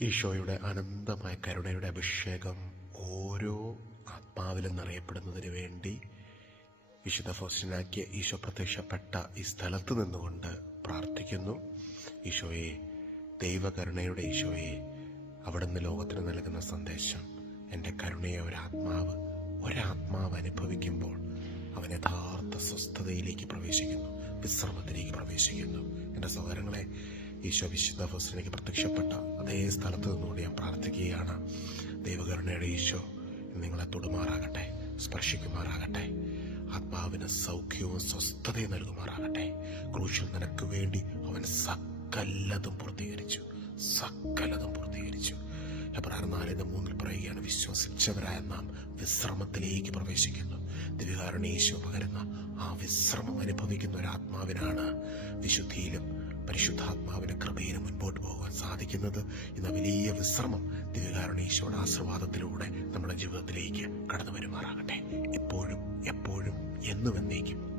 ഈശോയുടെ അനന്തമായ കരുണയുടെ അഭിഷേകം ഓരോ ആത്മാവിലും നിറയപ്പെടുന്നതിന് വേണ്ടി വിശുദ്ധ ഫോസ്റ്റിനാക്കിയ ഈശോ പ്രത്യക്ഷപ്പെട്ട ഈ സ്ഥലത്ത് നിന്നുകൊണ്ട് പ്രാർത്ഥിക്കുന്നു. ഈശോയെ ദൈവകരുണയുടെ ഈശോയെ അവിടുന്ന് ലോകത്തിന് നൽകുന്ന സന്ദേശം. എന്റെ കരുണയെ ഒരാത്മാവ് ഒരാത്മാവ് അനുഭവിക്കുമ്പോൾ അവൻ യഥാർത്ഥ സ്വസ്ഥതയിലേക്ക് പ്രവേശിക്കുന്നു വിശ്രമത്തിലേക്ക് പ്രവേശിക്കുന്നു. എന്റെ സഹോദരങ്ങളെ ഈശോ വിശുദ്ധ ഫസ്റ്റിലേക്ക് പ്രത്യക്ഷപ്പെട്ട അതേ സ്ഥലത്ത് നിന്നുകൊണ്ട് ഞാൻ പ്രാർത്ഥിക്കുകയാണ്. ദൈവകരുണയുടെ ഈശോ നിങ്ങളെ തൊടുമാറാകട്ടെ സ്പർശിക്കുമാറാകട്ടെ ആത്മാവിന് സൗഖ്യവും സ്വസ്ഥതയും നൽകുമാറാകട്ടെ. ക്രൂശിൽ നിനക്ക് വേണ്ടി അവൻ സകലതും പൂർത്തീകരിച്ചു സകലതും പൂർത്തീകരിച്ചു. എബ്രാർ നാലിന് മൂന്നിൽ പറയുകയാണ് വിശ്വസിച്ചവരായ നാം വിശ്രമത്തിലേക്ക് പ്രവേശിക്കുന്നു. ദിവ്യകാരുണ്യ ഈശോ പകരുന്ന ആ വിശ്രമം അനുഭവിക്കുന്ന ഒരു ആത്മാവിനാണ് വിശുദ്ധിയിലും പരിശുദ്ധാത്മാവിന്റെ കൃപയിലും മുൻപോട്ട് പോകാൻ സാധിക്കുന്നത് എന്ന വലിയ വിശ്രമം ദിവ്യകാരുണ്യ ഈശോയുടെ ആശീർവാദത്തിലൂടെ നമ്മുടെ ജീവിതത്തിലേക്ക് കടന്നു വരുമാറാകട്ടെ. എപ്പോഴും എപ്പോഴും എന്നും എന്നേക്കും.